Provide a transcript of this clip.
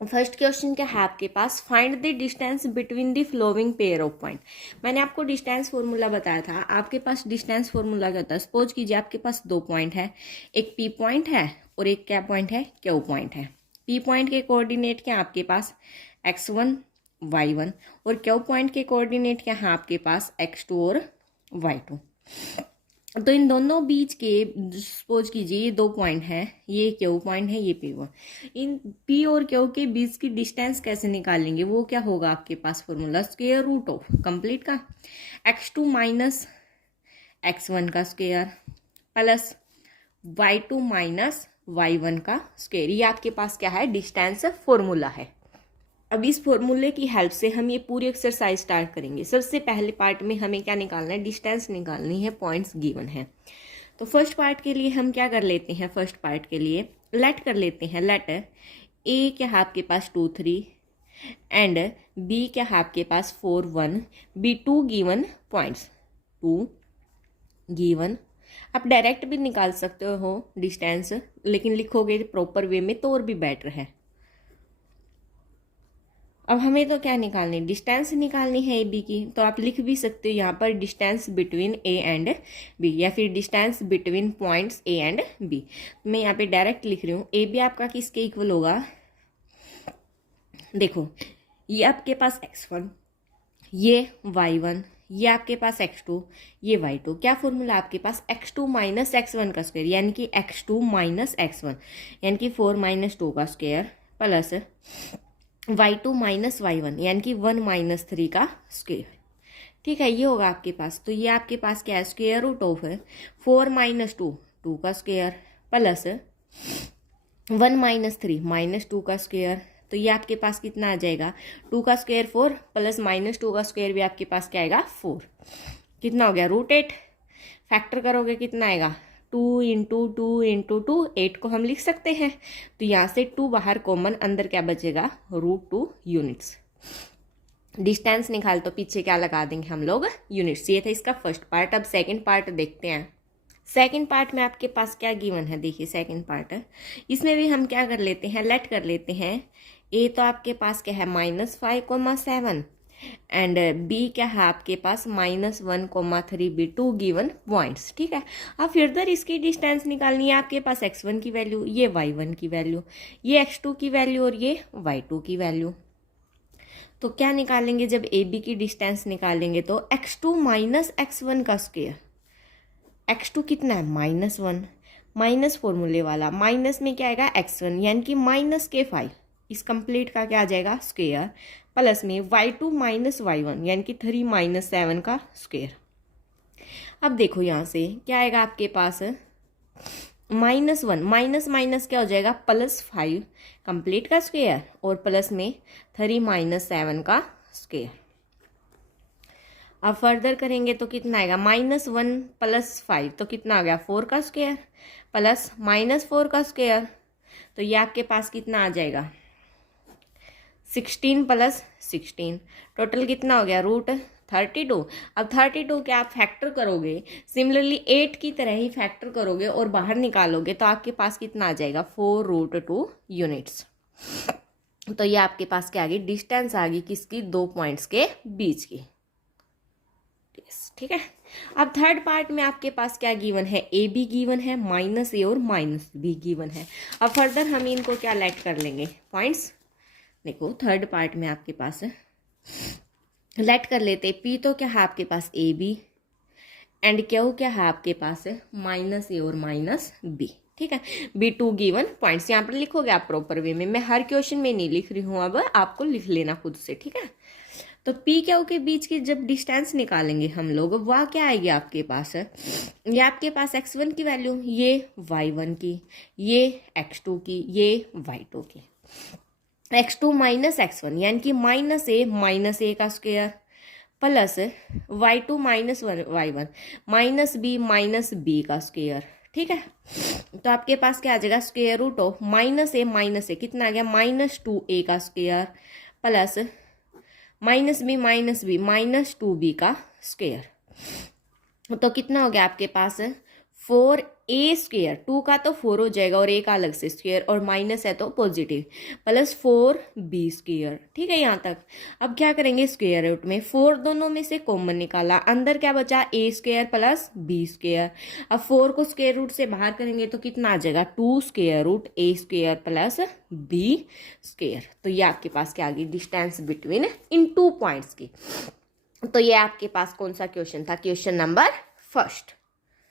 First question क्या है आपके पास, find the distance between the following pair of point. मैंने आपको डिस्टेंस फॉर्मूला बताया था। आपके पास डिस्टेंस फॉर्मूला क्या होता है, सपोज कीजिए आपके पास दो पॉइंट है, एक पी पॉइंट है और एक क्या पॉइंट है, क्यू पॉइंट है। पी पॉइंट के कोऑर्डिनेट क्या आपके पास x1 y1 और क्यू पॉइंट के कोऑर्डिनेट क्या है आपके पास x2 और y2। तो इन दोनों बीच के सपोज कीजिए ये दो पॉइंट है, ये क्यू पॉइंट है, ये पी वन। इन पी और क्यू के बीच की डिस्टेंस कैसे निकालेंगे, वो क्या होगा आपके पास formula, square root of complete का x2 माइनस x1 का square plus y2 minus y1 का स्क्वायर। ये आपके पास क्या है, डिस्टेंस फॉर्मूला है। अब इस फॉर्मूले की हेल्प से हम ये पूरी एक्सरसाइज स्टार्ट करेंगे। सबसे पहले पार्ट में हमें क्या निकालना है, डिस्टेंस निकालनी है, पॉइंट्स गिवन है। तो फर्स्ट पार्ट के लिए हम क्या कर लेते हैं, फर्स्ट पार्ट के लिए लेट कर लेते हैं, लेट ए क्या है आपके पास 2 3 एंड बी क्या है आपके पास 4 1, बी 2 गिवन पॉइंट्स 2 गिवन। आप डायरेक्ट भी निकाल सकते हो डिस्टेंस, लेकिन लिखोगे प्रॉपर वे में तो और भी बेटर है। अब हमें तो क्या निकालनी, डिस्टेंस निकालनी है ए बी की। तो आप लिख भी सकते हो यहाँ पर distance between A and B, या फिर distance between points A and B. मैं यहाँ पे डायरेक्ट लिख रही हूँ, ए बी आपका किसके इक्वल होगा, देखो ये आपके पास x1, ये y1, ये आपके पास x2, ये y2। क्या फॉर्मूला आपके पास, x2 माइनस x1 का स्क्वायर, यानी कि x2 माइनस x1 यानी कि 4 माइनस 2 का square plus y2 minus y1 यानी कि 1 माइनस 3 का स्क्वायर। ठीक है, ये होगा आपके पास। तो ये आपके पास क्या है, स्क्वायर रूट ऑफ 4 माइनस 2 2 का स्क्वायर प्लस 1 माइनस 3 माइनस 2 का स्क्वायर। तो ये आपके पास कितना आ जाएगा, 2 का स्क्वायर 4 प्लस माइनस 2 का स्क्वायर भी आपके पास क्या आएगा 4। कितना हो गया, √8। फैक्टर करोगे कितना आएगा, 2 इंटू 2 इंटू 2, 8 को हम लिख सकते हैं। तो यहाँ से 2 बाहर कॉमन, अंदर क्या बचेगा, √2 यूनिट्स। डिस्टेंस निकाल तो पीछे क्या लगा देंगे हम लोग, यूनिट्स। ये था इसका फर्स्ट पार्ट। अब सेकंड पार्ट देखते हैं। सेकंड पार्ट में आपके पास क्या गिवन है, देखिए सेकंड पार्ट है, इसमें भी हम क्या कर लेते हैं, लेट कर लेते हैं। ए तो आपके पास क्या है -5,7 एंड बी क्या है आपके पास -1,3 बी 2 गिवन पॉइंट्स। ठीक है, अब फर्दर इसकी डिस्टेंस निकालनी है। आपके पास x1 की वैल्यू, ये y1 की वैल्यू, ये x2 की वैल्यू और ये y2 की वैल्यू। तो क्या निकालेंगे, जब ए बी की डिस्टेंस निकालेंगे तो x2 माइनस x1 का स्क्वायर। x2 कितना है -1, माइनस फॉर्मूले वाला, माइनस में क्या आएगा x1 यानी कि -5। इस कंप्लीट का क्या आ जाएगा स्क्वायर प्लस में y2 माइनस y1 यानी कि 3 माइनस 7 का स्क्वायर। अब देखो यहाँ से क्या आएगा आपके पास, -1 माइनस माइनस क्या हो जाएगा +5 कंप्लीट का स्क्वायर और प्लस में 3 माइनस 7 का स्क्वायर। अब फर्दर करेंगे तो कितना आएगा, -1 + 5 तो कितना आ गया 4 का स्क्वायर प्लस -4 का स्क्वायर। तो ये आपके पास कितना आ जाएगा 16 + 16, टोटल कितना हो गया √32। अब 32 के आप फैक्टर करोगे, सिमिलरली 8 की तरह ही फैक्टर करोगे और बाहर निकालोगे तो आपके पास कितना आ जाएगा 4√2 यूनिट्स। तो ये आपके पास क्या आ गई, डिस्टेंस आ गई किसकी, दो पॉइंट्स के बीच की। ठीक है, अब थर्ड पार्ट में आपके पास क्या गिवन है, ए बी गिवन है, -a और -b गिवन है। अब फर्दर हम इनको क्या लेट कर लेंगे, पॉइंट्स। देखो थर्ड पार्ट में आपके पास लेट कर लेते, पी तो क्या है आपके पास ए बी एंड क्यू क्या है आपके पास -a और -b। ठीक है, B2 गिवन पॉइंट्स यहाँ पर लिखोगे आप प्रॉपर वे में। मैं हर क्वेश्चन में नहीं लिख रही हूँ, अब आपको लिख लेना खुद से। ठीक है, तो पी क्यू के बीच की जब डिस्टेंस निकालेंगे हम लोग, वह क्या आएगी आपके पास, ये आपके पास x1 की वैल्यू, ये y1 की, ये x2 की, ये y2 की। x2 माइनस x1 यानी कि -a का square plus y2 minus y1 -b का स्क्वायर। ठीक है, तो आपके पास क्या आ जाएगा, स्क्वायर रूट ऑफ -a कितना आ गया -2a का स्क्वायर प्लस -b -2b का स्क्वायर। तो कितना हो गया आपके पास 4 ए स्क्वेयर, 2 का तो 4 हो जाएगा और ए का अलग से स्क्वेयर, और माइनस है तो पॉजिटिव, प्लस 4b स्क्वेयर। ठीक है यहाँ तक। अब क्या करेंगे, स्क्वेयर रूट में 4 दोनों में से कॉमन निकाला, अंदर क्या बचा, ए स्क्वेयर प्लस बी स्क्वेयर। अब 4 को स्क्वेयर रूट से बाहर करेंगे तो कितना आ जाएगा, 2 स्क्वेयर रूट ए स्क्वेयर प्लस बी स्क्वेयर। तो ये आपके पास क्या आ गई, डिस्टेंस बिटवीन इन 2 पॉइंट्स की। तो ये आपके पास कौन सा क्वेश्चन था, क्वेश्चन नंबर फर्स्ट।